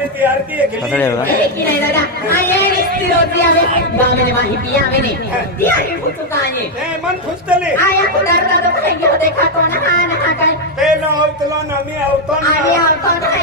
वेळी ती आरती आहे की नाही दादा आई निस्ती होती आवे गामने माहिती आवे ने ती आई फुटुकाने मन खुशतले आया कुडारला तो काही देखा तो ना काय ते नवतलो नामी आवतो ना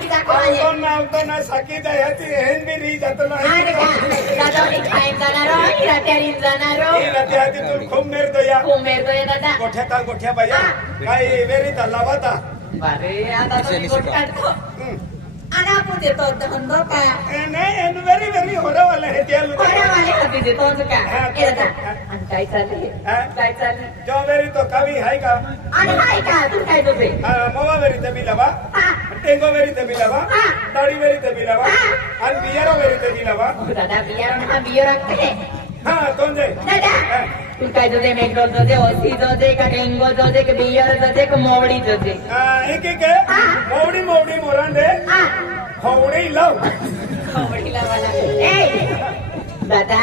की दाखवाले ना साकी दयाती हेन बी री जातलो अरे दादा खाय जाणारो रात्यारी जाणारो रात्याती तू खूप मेरदोया दादा गोठ्या बाया काय वेरी तलावाता बारे आता तो काढतो आणि आपण देतो धंदो काय नाही वेरी वेरी होरवाले हे त्याला होरवाले होते देतो का आणि काय चालले जो वेरी तो कवी हाय का आणि हाय का तू काय तुझे मोवा वेरी ते बिलावा टेंगो वेरी ते बिलावा दाढी वेरी ते बिलावा आणि बियारो वेरी ते बिलावा दादा बियारो काय हाँ तोंजे दादा तू काय तुझे मेघरोल तुझे ओसी तुझे का टेंगो तुझे का बियारो तुझे का मोवडी तुझे एक मोवडी मोरांडे होवडी लाव मोवडी लावाला दादा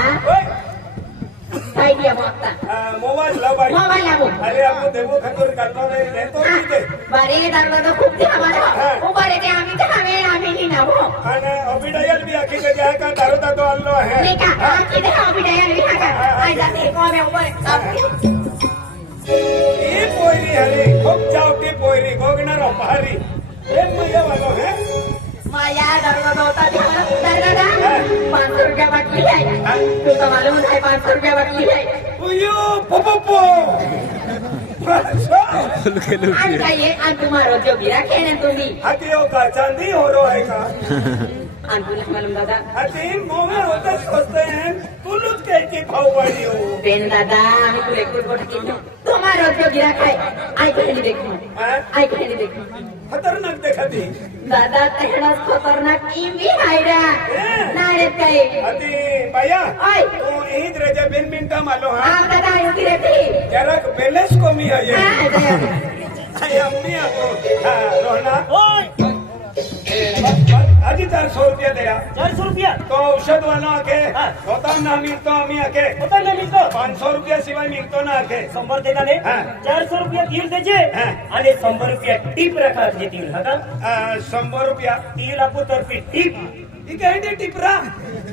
काय दिया मागता मोबाईल लाव बाई मोबाईल लावू अरे आपण देवो खतोर काढतो नाही देतो तिथे बारे दरवाजा खूप ते आम्हाला उभारे ते आम्ही नाही ना हो आणि अभिडयल भी आखी के जाय का दारू दातो आलो आहे नाही का आखी दे अभिडयल भी का आई जाते कोमे उभे ई पोयरी हरी खूप चावटी पोयरी गोगणार भारी एक मजा वालो है माया दरवाजा होता दादा 500 रुपया बाकी है तू तो मालूम है 500 रुपया बाकी है उयो पोपोपो आणि काय आणि तुम्हारो जो गिराक है ना तुम्ही हतियो का चांदी हो रो है का आणि तुला मालूम दादा हती मोमे होते सोचते हैं तू लुट के की भाव पड़ी हो बेन दादा आम्ही तुला एक गोट किलो तुम्हारो जो गिराक है आई कहली देखो खतरनाक देखती दादा तेवढाच खतरनाक इवी हायरा नाही काय हती बाया ओय तो यही द्रेजे बैडमिंटन आलो हा दादा युती रे ती जरा बैलेंस कमी है ये अम्मी आको रोहना ओय आजी 400 रुपया दे 400 रुपया तो औषध वाला आके होता ना मिळतो आम्ही आके होता ना मिळतो 500 रुपया शिवाय मिळतो ना आके 100 देता ने 400 रुपया तीळ द्यायचे आणि 100 रुपया टिप रखा तीळ हा का 100 रुपया तीळ आपू तर्फे टिप ही काय ते टिपरा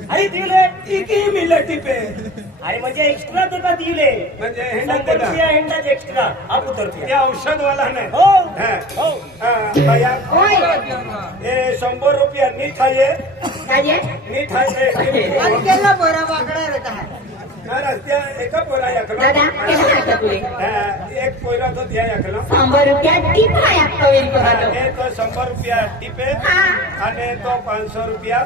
अरे तीळ आहे इकी मिले टिपे अरे म्हणजे एक्स्ट्रा देता तीळ आहे म्हणजे 100 रुपया हेंडाच एक्स्ट्रा आपू तर्फे ते औषध वाला नाही हो हो भैया ओय ये 100 रुपया नीट आहे काय नीट आहे केला बोरा वाकडा रहता है रस्त्या एका पोरा याकला दादा केला का तुले एक पोरा तो दिया याकला 100 रुपया टिप आहे आपको वेल को आणि तो 100 रुपया टिपे आणि तो 500 रुपया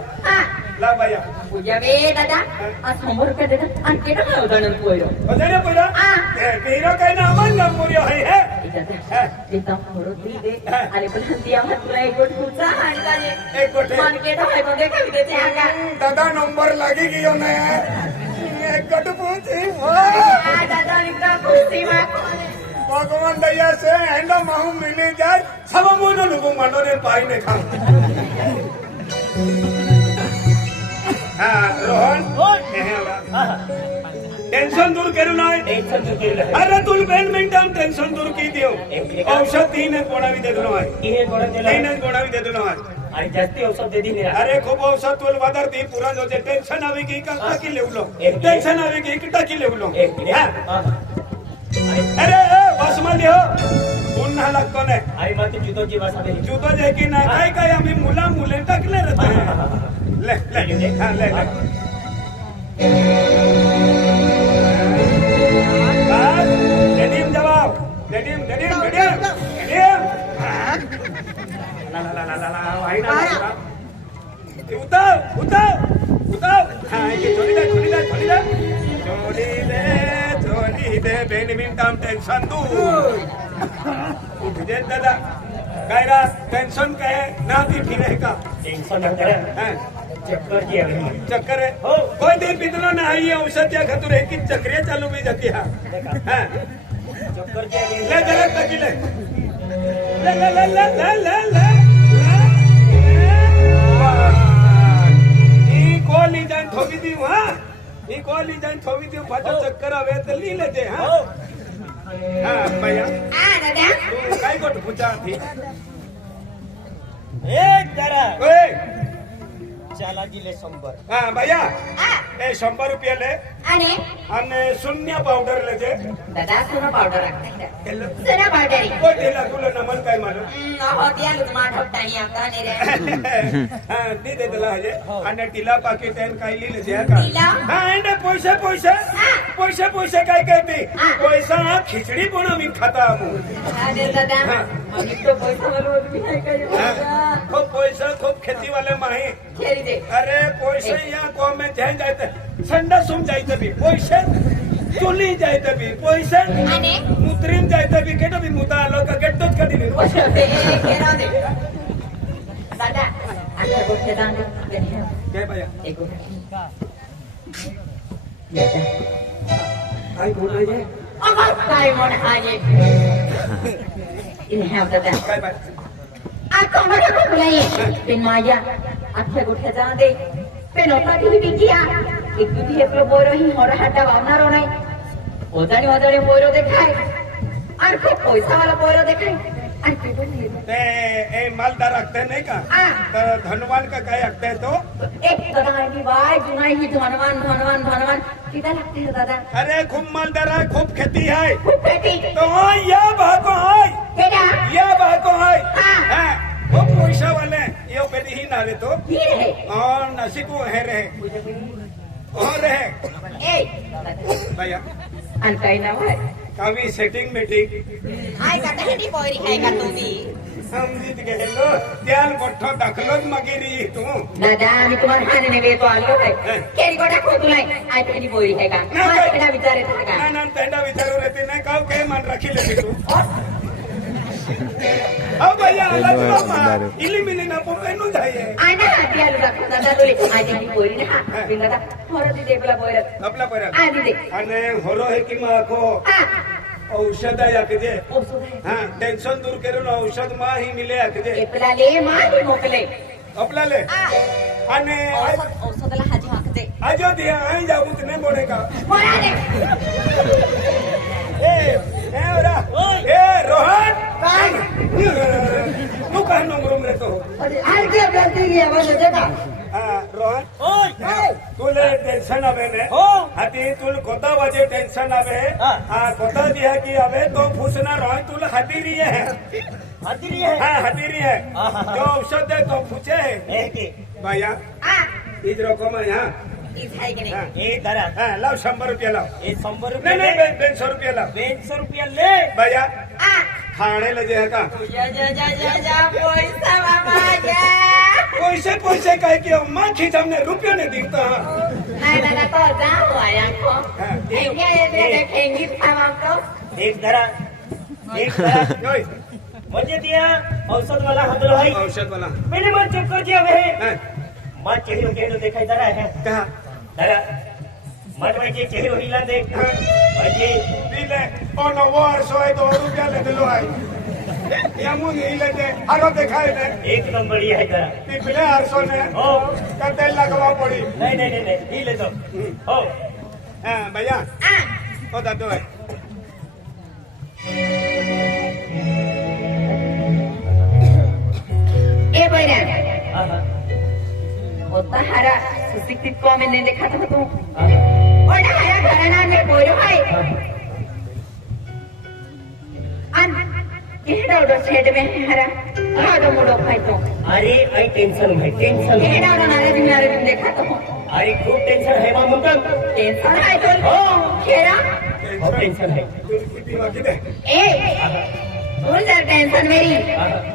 ला भैया पूजा वे दादा आ 100 रुपया देता आणि केला का उदाहरण पोयरो बजारे पोरा हीरो काय ना अमन ना पोरी है देता मोरो ती दे अरे पण दिया मत तुला एक गोट पुचा आणला एक गोटे मन के तो है देख के देते आगा दादा नंबर लागी गयो ने एक गोट पूछी दादा निका खुशी मा भगवान दया से एंडा महू मिली जाए सब मोनो लोगों मानो ने पाई ने खा रोहन टेंशन दूर करू नाही अरे तुला बैडमिंटन टेंशन दूर की देऊ औषध 3 कोणावी देतो आहे 3 कोणावी देतो आहे आणि जास्ती औषध दे दिले अरे खूप औषध तुला वादरती पुरा जो टेंशन आवे की टाकी लेवलो टेंशन आवे की टाकी लेवलो अरे बस मध्ये हो पुन्हा लागतो नाही अरे मग ते जुतोची वास आली जुतो जे की नाही काय आम्ही मुले टाकले रे ले डेडीम जवाब डेडीम छोड़ी दे बैडमिंटन टेंशन दूर उठ दे दादा काय रा टेंशन काय ना ती फिरे का टेंशन चक्कर है कोई दिन बितलो ना आई औषध या खातर एक चक्रिया चालू भी जाती है ले जरा तकी ले ई कोली जान ठोकी दी हां ई कोली जान ठोकी दी पाछो चक्कर आवे तो ली लेते हां हां भैया दादा तू काय गोट पूछा थी एक जरा ओए चाला दिले 100 हा भैया हा. ए 100 रुपया ले आणि અને શૂન્ય પાવડર લેજે દાદા સોનો પાવડર રાખતા હતા. કેટલો સોના પાવડર કોઈ ઢીલા તુલે નમન કાઈ માલો હોતિયા લુકમાં ઠોટાણી આવતા ને રે હા દી દે દલા હજે અને ટીલા પાકીટ એન કાઈ લી લેજે કા ટીલા? હા એને પૈસા પૈસા હા. પૈસા પૈસા કાઈ કહેતી હા. પૈસા ખીચડી પણ અમે ખાતા હું અરે દાદા હા. મને તો પૈસા વાળો બી કઈ खूब पैसा खूब खेती वाले माही ખેરી દે अरे पैसे यहाँ को में ध्यान जाते संडा सुम जाते भी पैसे चुली जाते भी पैसे आणि मुत्रीम जाते भी केटो भी मुता लोक गेट्टोच कधी नाही पैसे दे खेरा दे दादा आता गोष्ट दान दे काय बाया एक काय कोण आहे अगं काय म्हण हाजे इन हॅव दादा काय बाय आता मला बोलाय ते माझ्या अख्ख्या गोठ्याचा दे ते नोटाची बिकिया एक बिकी एकलो बोरो ही मोरा हाटा वावणारो नाही ओजाणी ओजाणी बोरो देखाय आणि खूप पैसावाला बोरो देखाय आणि ते पण ते ए मालदार रखते नहीं का हाँ. तो धनवान का काय रखते तो एक दादा की बाय जुनाई ही धनवान धनवान धनवान किती लागते हे दादा अरे खूब मालदार है खूब खेती है खूप पेटी तो या भाको है केडा या भाको है हाँ. हाँ, वो पैसा वाले ये पेटी ही ना रे तो ही रे और नसीब वो है रहे और रहे ए भैया आणि काय नाव आहे कभी सेटिंग मीटिंग हाय का तहडी पोरी आहे का तुम्ही हम जीत गए लो त्याल गोठो दाखलोच मगिरी तू दादा मी तुम्हाला हाने ने तो आलो आहे केरी गोटा खोदुलाय आय तहडी पोरी आहे का नाही, मला काय? केडा विचारे था का ना ना तेंडा विचारू रहते नहीं काव के मान रखी ले तू अब भैया अलग बाबा इली मिली ना पोके नु जाए आना हाती आलो दादा तुले आय तहडी पोरी ना बिन दादा थोडं दे देपला बोरत आपला पर आ दे आणि होरो हे की माखो हा औषध याकजे औषध आहे हा टेन्शन दूर करून औषध मा ही मिले याकजे एपला ले मागे मोकले आपला ले आणि औषधाला हाजी हाकते अयोध्या आई जाऊ तने बोले का बोला दे ए ओरा ए रोहन काय तू का नंबरूम रे तो हलके गलती की आवाज येते का रोहन तुले टेन्शन आवे ने हाती तुल कोता वाजे टेन्शन आवे कोता दिया की आवे तो फुसना रोहन तुल हातीरी है हातिरी है हाँ हातीरी है जो औषध दे तो फुचे है भैया आ इज रकम है यहाँ इथाई के हाँ. नाही ए धरा हाँ लाओ 100 रुपया लाओ ए 100 रुपये नहीं नहीं 200 रुपया लाओ 200 रुपया ले भैया आ खाने ले जे का जा पैसा बाबा जा पैसे पैसे कह के माँ खींच हमने रुपये नहीं दिखता नाही दादा तो जा वाया को हाँ. एंगे ये देखेंगे हम आपको एक धरा म्हणजे दिया औषध वाला हदलो है औषध वाला मैंने मन चुप कर दिया वे हाँ, मां चेहरे केडो देखाय धरा है कहा धरा मत वाजे चेहरे हिला देख हाँ. वाजे दिले ओ नो वार सोए 2 रुपया ले दिलो आई या मुझे ले दे आरो दिखाई दे एकदम बढ़िया है धरा पिपले 800 ने ओ कते लगवा पड़ी नहीं नहीं नहीं नहीं ही ले दो ओ हाँ भैया आ ओ दादो है ए बना आहा होता हरा सुशिक्षित को मैंने देखा था तू आहा और हरा घराना में बोलो है अन केड़ा उधर छेद में हरा हाडो मुडो खाई तो अरे आई टेंशन है केड़ा उधर नारे दिन देखा तो अरे खूब टेंशन है मां मुकम टेंशन है तो ओ खेरा बहुत टेंशन है किती वाकी दे ए भूल जा टेंशन मेरी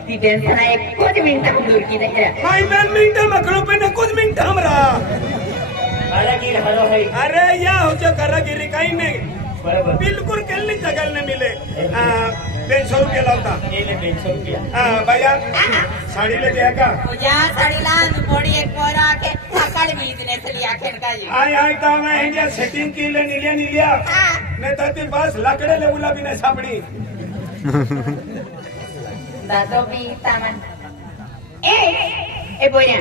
ती टेंशन है कुछ मिनट हम दूर की नहीं है भाई मैं मिनट मकरो पे न कुछ मिनट हमरा अलग ही हलो है अरे या हो जो करागिरी काही नाही बराबर बिल्कुल केली जगल ने मिले 200 रुपया लावता ये ले 200 रुपया हाँ भैया साड़ी ले जाएगा पूजा साड़ी लान बॉडी एक पोरा के सकाळ बिझनेस लिया खेन का जी आई आई तो मैं इंडिया सेटिंग की ले निलिया नहीं तो ती बस लाकडे ले उला भी नहीं सापडी दादो भी सामान ए बोया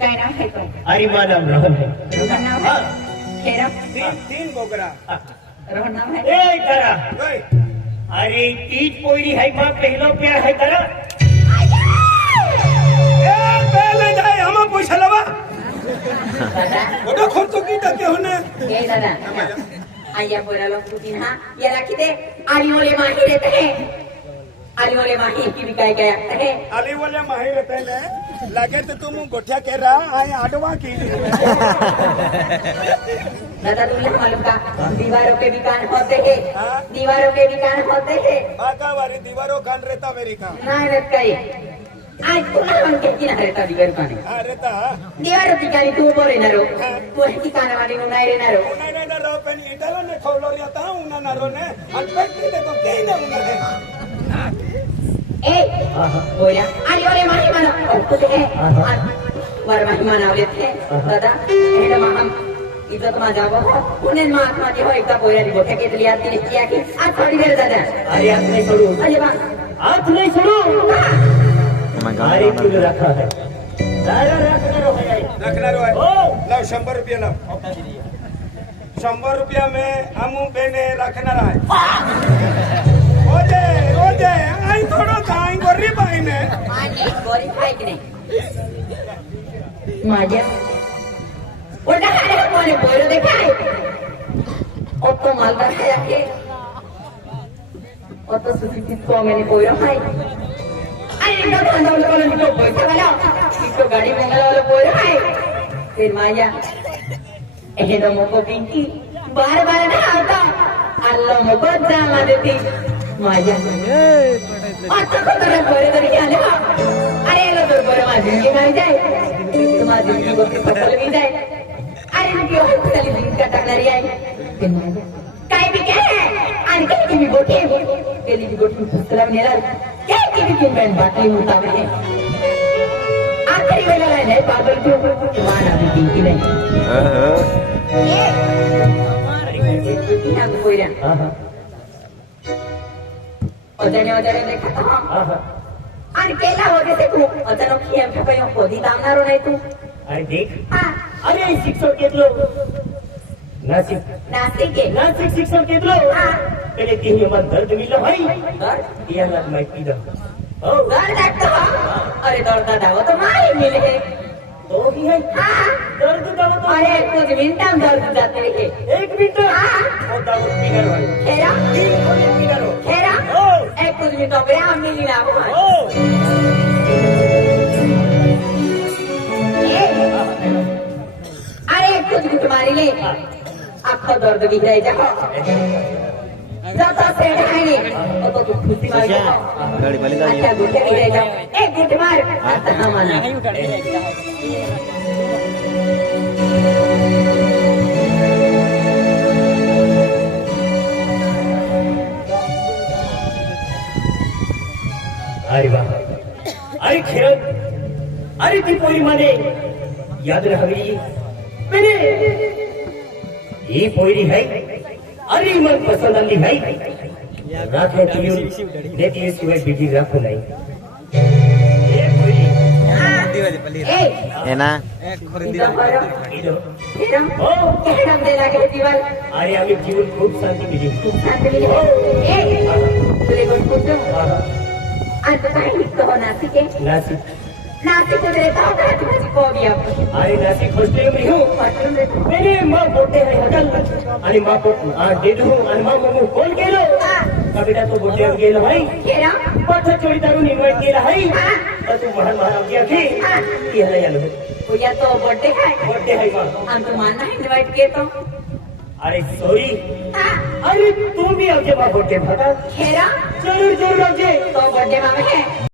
काय नाव है तो अरे मां नाम रोहन है रोहन नाव है खेरा तीन बोकरा रोहन नाव है ए धरा ओए अरे तीज पोईरी है मां पहलो प्यार है धरा ए पहले जाए हम पैसा लवा दादा आया पोराला कुठीन हा याला किती आलीओले माही येत आहे आलीओले माही की काय काय आहे अली वाले माही रहते ने लगे तो तुम गोठिया कह रहा आए आडवा की दादा तुमने मालूम का दीवारों के भी कान होते हैं दीवारों के भी कान होते हैं आका वाली दीवारों कान रहता मेरी का नाही रे काही आज पुन्हा म्हणते की नाही रहता दीवार कान रहता दीवारों ठिकाणी तू उभं येणार तू ठिकाण वाली नाही येणार नहीं नहीं ना रो पेन इटाला ने खोलो रहता उना ना रो ने अटपट ने तो कहीं ना उना ने ए बोला आणि ओले माही म्हणा कुठे आहे वर माही म्हणावले ते दादा हे महान इज्जत माझा बाबा पुणे मात माझी हो एकदा बोयाली गोठ्या घेतली आती निघती आहे आज थोडी वेळ दादा अरे हाथ नहीं छोड़ो अरे बा हाथ नहीं छोड़ो अरे किलो रखा है सारा रखना रो है लाव 100 रुपया लाव 100 रुपया में हमू बेने रखना रहा ओजे आई थोड़ा काई गोरी बाई ने आणि गोरी खाय की नाही माझ्या ओटा हाडे कोणी बोल देखाय ओतो मालदार है आके ओतो सुचित को मैंने बोल हाय अरे इनका धंधा वाला निको पैसा वाला निको गाड़ी मंगला वाला बोल हाय फिर माया एहे तो मोको पिंकी बार बार ना आता अल्लाह मोको जामा देती माया आता को तर बरे तरी आले अरे लो तो बरे माझी की नाही जाय तुम्हारी जिंदगी को फसल भी जाय अरे निकी होटल दिन का टाकणारी आहे काय बी काय आणि काय की मी गोठी गेली की गोठी फसला नेला काय की की मैं बाटली मुताबे है आखरी वेला नाही पागल के ऊपर माना भी पिंकी नहीं यहाँ कोयरा अचानक देखा आणि केला वगैरे तू अचानक ही आमच्या काही कधी थांबणार नाही तू अरे देख अरे शिक्षक घेतलो नाशिक नाशिक आहे नाशिक शिक्षक घेतलो पहिले तिने मन दर्द मिळलं भाई याला माहिती दा हो घर लागतो अरे दौड़ता दावा तो माही मिले तो ही है दर्द दावा तो अरे कुछ मिनटा दर्द जाते रहे 1 मिनट वो दावा पीनर भाई खेरा पीनर हो खेरा हो एक कुछ मिनटों पे हम मिली ना हो अरे कुछ भी तुम्हारी ले आपका दर्द दिख रहा है जाओ से है तो तू खुशी मार गाड़ी वाली गाड़ी अच्छा गुटे भी रह जाओ एक गुट मार आता माना अरे वाह अरे खेळ अरे ती पोरी माने याद राहावी मैंने ये पोरी है अरे मन पसंद आली है राखे तुझे देखिए शिवाय बिजी राखो नाही ये पोरी ए है ना इधर हो केडम दे लागे जीवन अरे आम्ही जीवन खूप शांती मिली शांत मिली ए तुले गोट कुटुंब आज काय निघतो नाशिक आहे नाशिक नाशिक में रहता हूँ कहाँ तुम्हारी को भी आप अरे नाशिक हॉस्टेल में हूँ हॉस्टेल में रहता हूँ मेरे माँ बोलते हैं हटल आणि माँ को डेडू आणि माँ को कॉल केलो कबिडा तो बोलते गेलो भाई केरा पथ चोरी दारून इन्व्हाइट केला हाय तर तू महान महाराज आखी याला यालो भैया तो बर्थडे है बर्थडे है माँ हम तो मानना है इनवाइट किए तो अरे सॉरी अरे तू भी आगे माँ बर्थडे भगा खेरा जरूर जरूर आजे तो बर्थडे में है